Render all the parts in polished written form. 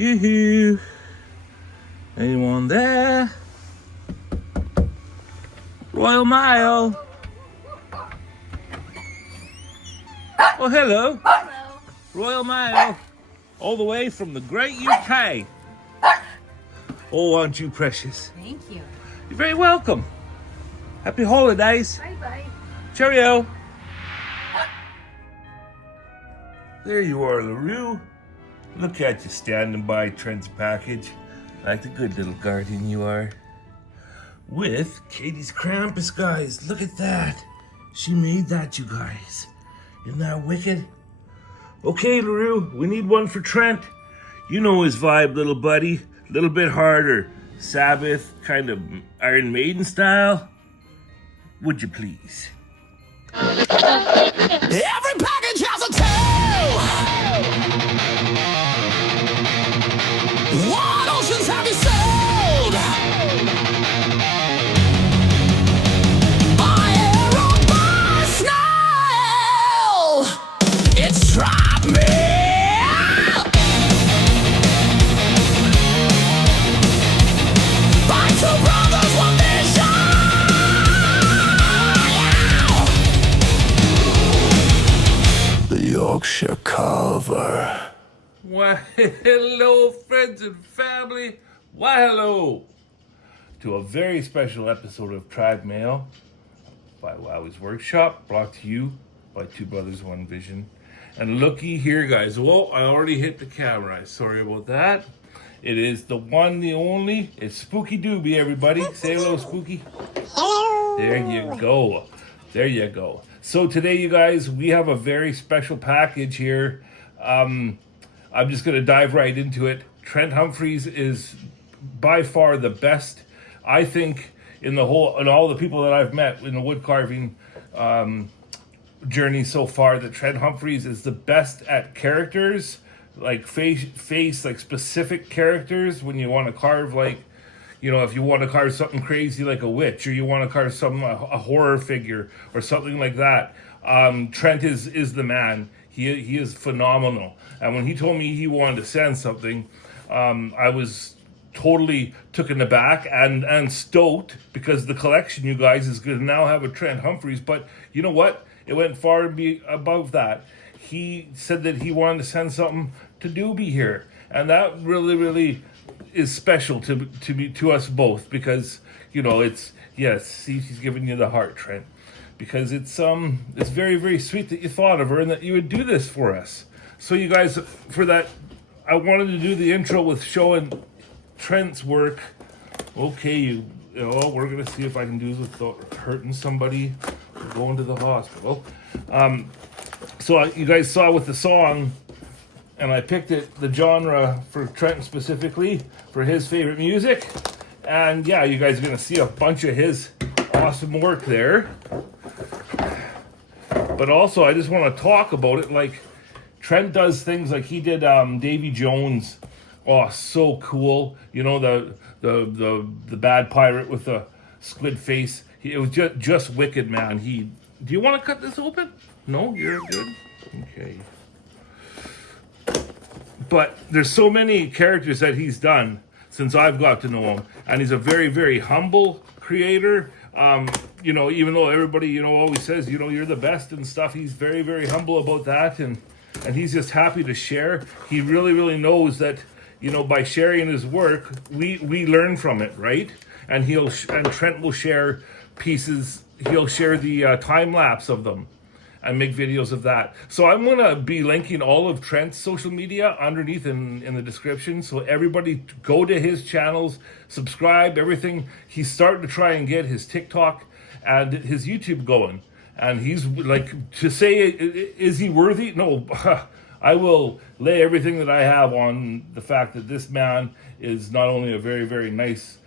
Yoo-hoo. Anyone there? Royal Mail. Oh, hello. Hello. Royal Mail. All the way from the great UK. Oh, aren't you precious? Thank you. You're very welcome. Happy holidays. Bye-bye. Cheerio. There you are, LaRue. Look at you standing by Trent's package. Like the good little guardian you are. With Katie's Krampus, guys. Look at that. She made that, you guys. Isn't that wicked? Okay, LaRue, we need one for Trent. You know his vibe, little buddy. A little bit harder. Sabbath, kind of Iron Maiden style. Would you please? Every package has a tail. What oceans have you sailed? By air or by snail, it's trapped me. By two brothers, one vision. The Yorkshire Carver. Why, hello, friends and family. Why, hello to a very special episode of Tribe Mail by Wowwy'z Workshop, brought to you by Two Brothers, One Vision. And looky here, guys. Whoa, I already hit the camera. Sorry about that. It is the one, the only. It's Spookie Doobie, everybody. Say hello, Spooky. Hello. There you go. There you go. So today, you guys, we have a very special package here. I'm just going to dive right into it. Trent Humphreys is by far the best, I think, in all the people that I've met in the wood carving journey so far, that Trent Humphreys is the best at characters, like face like specific characters. When you want to carve, like, you know, if you want to carve something crazy like a witch, or you want to carve a horror figure or something like that, Trent is the man. He is phenomenal. And when he told me he wanted to send something, I was totally taken aback and stoked, because the collection, you guys, is going to now have a Trent Humphreys. But you know what? It went far above that. He said that he wanted to send something to Doobie here, and that really, really is special to us both, because, you know, it's, yes, see, she's giving you the heart, Trent, because it's very, very sweet that you thought of her and that you would do this for us. So you guys, for that, I wanted to do the intro with showing Trent's work. Okay, you know, we're gonna see if I can do this without hurting somebody or going to the hospital. So you guys saw with the song, and I picked the genre for Trent specifically for his favorite music. And yeah, you guys are gonna see a bunch of his awesome work there. But also, I just want to talk about it. Like, Trent does things like he did Davy Jones. Oh, so cool. You know, the bad pirate with the squid face. It was just wicked, man. Do you want to cut this open? No, you're good. Okay. But there's so many characters that he's done since I've got to know him, and he's a very, very humble creator. You know, even though everybody, you know, always says, you know, you're the best and stuff, he's very, very humble about that, and he's just happy to share. He really, really knows that, you know, by sharing his work, we learn from it, right? And Trent will share pieces. He'll share the time lapse of them and make videos of that. So I'm gonna be linking all of Trent's social media underneath in the description. So everybody go to his channels, subscribe, everything. He's starting to try and get his TikTok and his YouTube going. And he's like, to say, is he worthy? No, I will lay everything that I have on the fact that this man is not only a very, very nice,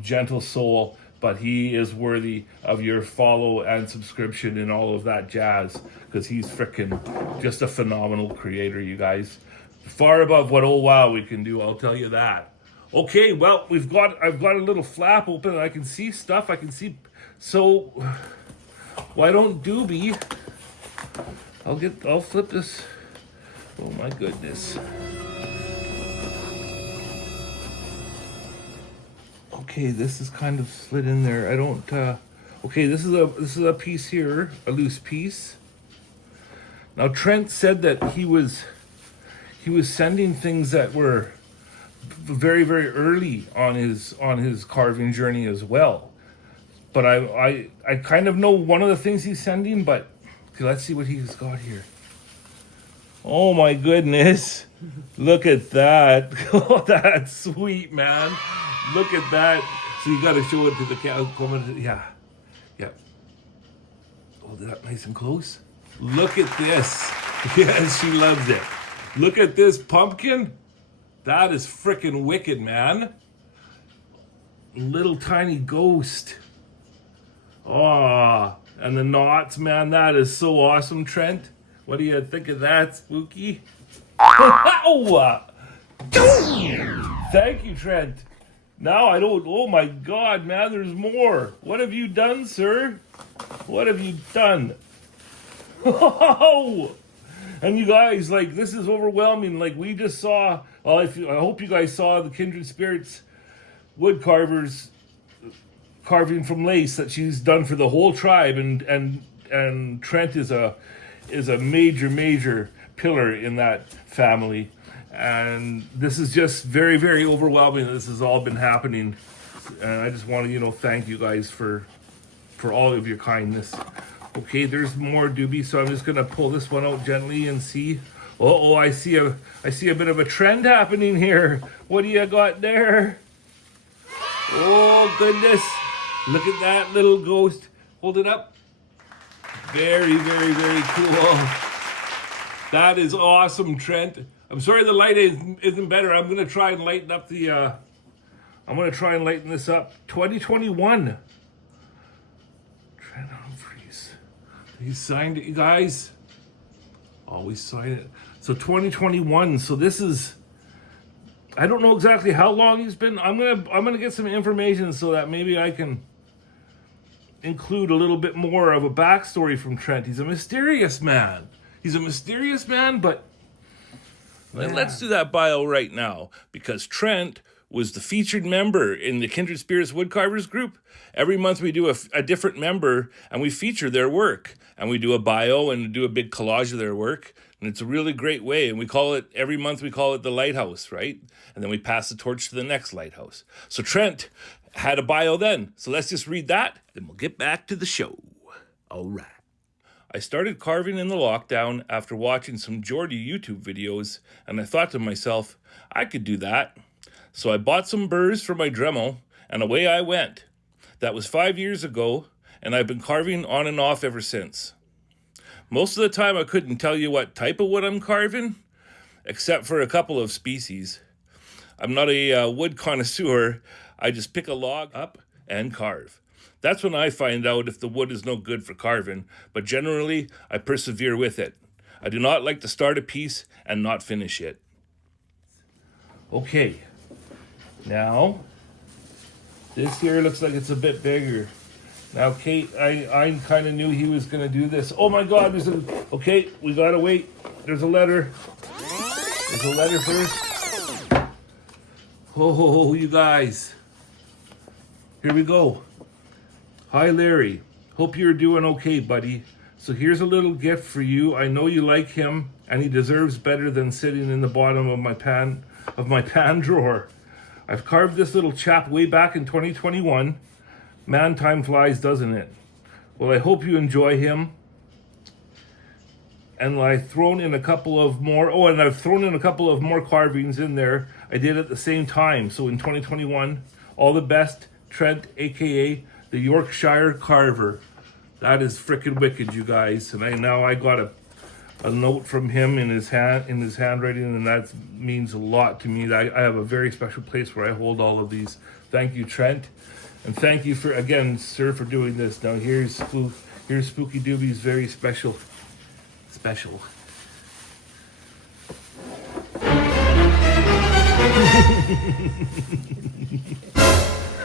gentle soul, but he is worthy of your follow and subscription and all of that jazz, because he's freaking just a phenomenal creator, you guys. Far above what old Wowwy can do, I'll tell you that. Okay, well, I've got a little flap open and I can see stuff. I can see, so why don't Doobie? I'll flip this. Oh my goodness. Okay, this is kind of slid in there. I don't. Okay, this is a piece here, a loose piece. Now Trent said that he was sending things that were very, very early on his carving journey as well. But I kind of know one of the things he's sending, but okay, let's see what he's got here. Oh my goodness. Look at that. Oh, that's sweet, man. Look at that. So you got to show it to the camera. Yeah. Yeah. Hold it up nice and close. Look at this. Yes, she loves it. Look at this pumpkin. That is freaking wicked, man. Little tiny ghost. Oh, and the knots, man. That is so awesome, Trent. What do you think of that, Spooky? Oh! Thank you, Trent. Now I don't... Oh, my God, man, there's more. What have you done, sir? What have you done? Oh! And you guys, like, this is overwhelming. Like, we just saw... Well, I hope you guys saw the Kindred Spirits Woodcarvers carving from lace that she's done for the whole tribe. And Trent is a major pillar in that family. And this is just very, very overwhelming that this has all been happening. And I just want to, thank you guys for all of your kindness. Okay, there's more Doobie, so I'm just gonna pull this one out gently and see. Oh, I see a bit of a trend happening here. What do you got there? Oh goodness. Look at that little ghost. Hold it up. Very, very, very cool. That is awesome, Trent. I'm sorry the light isn't better. I'm gonna try and lighten up the I'm gonna try and lighten this up. 2021. Trent Humphreys. He signed it, you guys. Always sign it. So 2021. So this is, I don't know exactly how long he's been. I'm gonna get some information so that maybe I can include a little bit more of a backstory from Trent. He's a mysterious man. But let's do that bio right now, because Trent was the featured member in the Kindred Spirits Woodcarvers group. Every month we do a different member and we feature their work, and we do a bio and do a big collage of their work. And it's a really great way. And every month we call it the lighthouse, right? And then we pass the torch to the next lighthouse. So Trent had a bio then. So let's just read that, and we'll get back to the show. All right. I started carving in the lockdown after watching some Geordie YouTube videos, and I thought to myself, I could do that. So I bought some burrs for my Dremel, and away I went. That was 5 years ago, and I've been carving on and off ever since. Most of the time I couldn't tell you what type of wood I'm carving, except for a couple of species. I'm not a wood connoisseur. I just pick a log up and carve. That's when I find out if the wood is no good for carving, but generally I persevere with it. I do not like to start a piece and not finish it. Okay, now this here looks like it's a bit bigger. Now, Kate, I kind of knew he was going to do this. Oh my God, okay, we got to wait. There's a letter. There's a letter first. Oh, you guys. Here we go. Hi, Larry. Hope you're doing okay, buddy. So here's a little gift for you. I know you like him, and he deserves better than sitting in the bottom of my pan drawer. I've carved this little chap way back in 2021. Man, time flies, doesn't it? Well, I hope you enjoy him. And I've thrown in a couple of more. Oh, and I've thrown in a couple of more carvings in there. I did at the same time. So in 2021, all the best, Trent, aka the Yorkshire Carver. That is freaking wicked, you guys. And I got a note from him in his handwriting, and that means a lot to me. I have a very special place where I hold all of these. Thank you, Trent. And thank you for, again, sir, for doing this. Now here's Spookie Doobie's very special.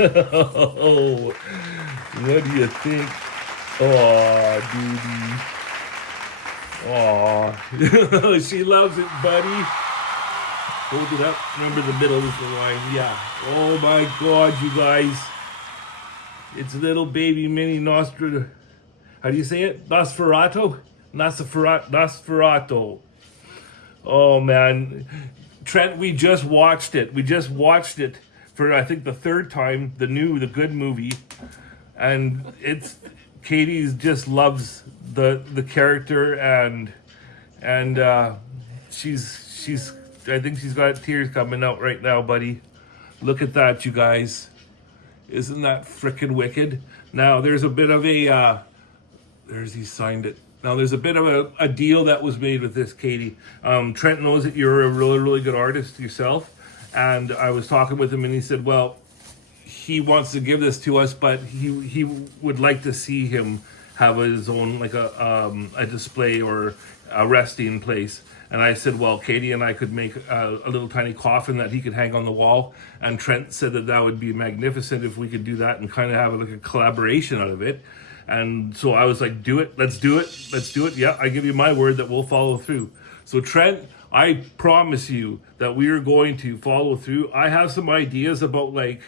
Oh, what do you think? Oh, Doobie. Oh, she loves it, buddy. Hold it up. Remember the middle is the line. Yeah. Oh my God, you guys. It's little baby mini Nostra. How do you say it? Nosferatu? Nosferatu. Oh man. Trent, we just watched it. We just watched it for I think the third time, the good movie. And it's Katie's just loves the character and she's I think she's got tears coming out right now, buddy. Look at that, you guys. Isn't that frickin' wicked? Now there's a bit of a he signed it. Now there's a bit of a deal that was made with this, Katie. Trent knows that you're a really, really good artist yourself. And I was talking with him and he said, well, he wants to give this to us, but he would like to see him have his own, like a display or a resting place. And I said, well, Katie and I could make a little tiny coffin that he could hang on the wall. And Trent said that would be magnificent if we could do that and kind of have like a collaboration out of it. And so I was like, do it. Let's do it. Let's do it. Yeah, I give you my word that we'll follow through. So Trent, I promise you that we are going to follow through. I have some ideas about like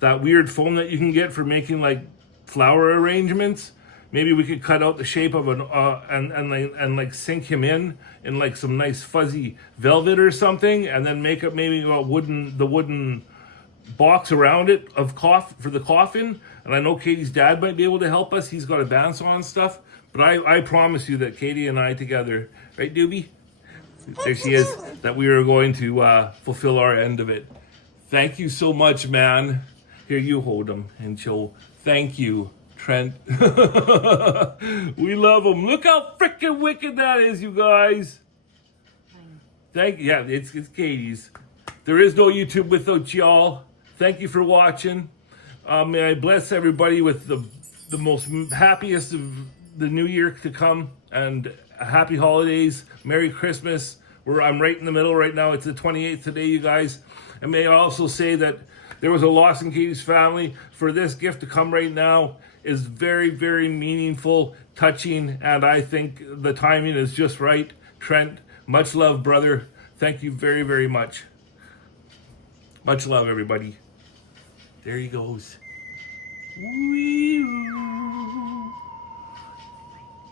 that weird foam that you can get for making like flower arrangements. Maybe we could cut out the shape of an and sink him in like some nice fuzzy velvet or something, and then make up maybe the wooden box around it for the coffin. And I know Katie's dad might be able to help us. He's got a bandsaw and stuff. But I promise you that Katie and I together, right, Doobie? There she is. That we are going to fulfill our end of it. Thank you so much, man. Here, you hold him and chill. Thank you, Trent. We love him. Look how freaking wicked that is, you guys. It's Katie's. There is no YouTube without y'all. Thank you for watching. May I bless everybody with the most happiest of the new year to come, and happy holidays, Merry Christmas. I'm right in the middle right now. It's the 28th today, you guys. And may I also say that there was a loss in Katie's family. For this gift to come right now is very, very meaningful, touching, and I think the timing is just right. Trent, much love, brother. Thank you very, very much. Much love, everybody. There he goes.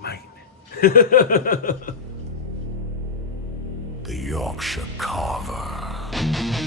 Mine. The Yorkshire Carver.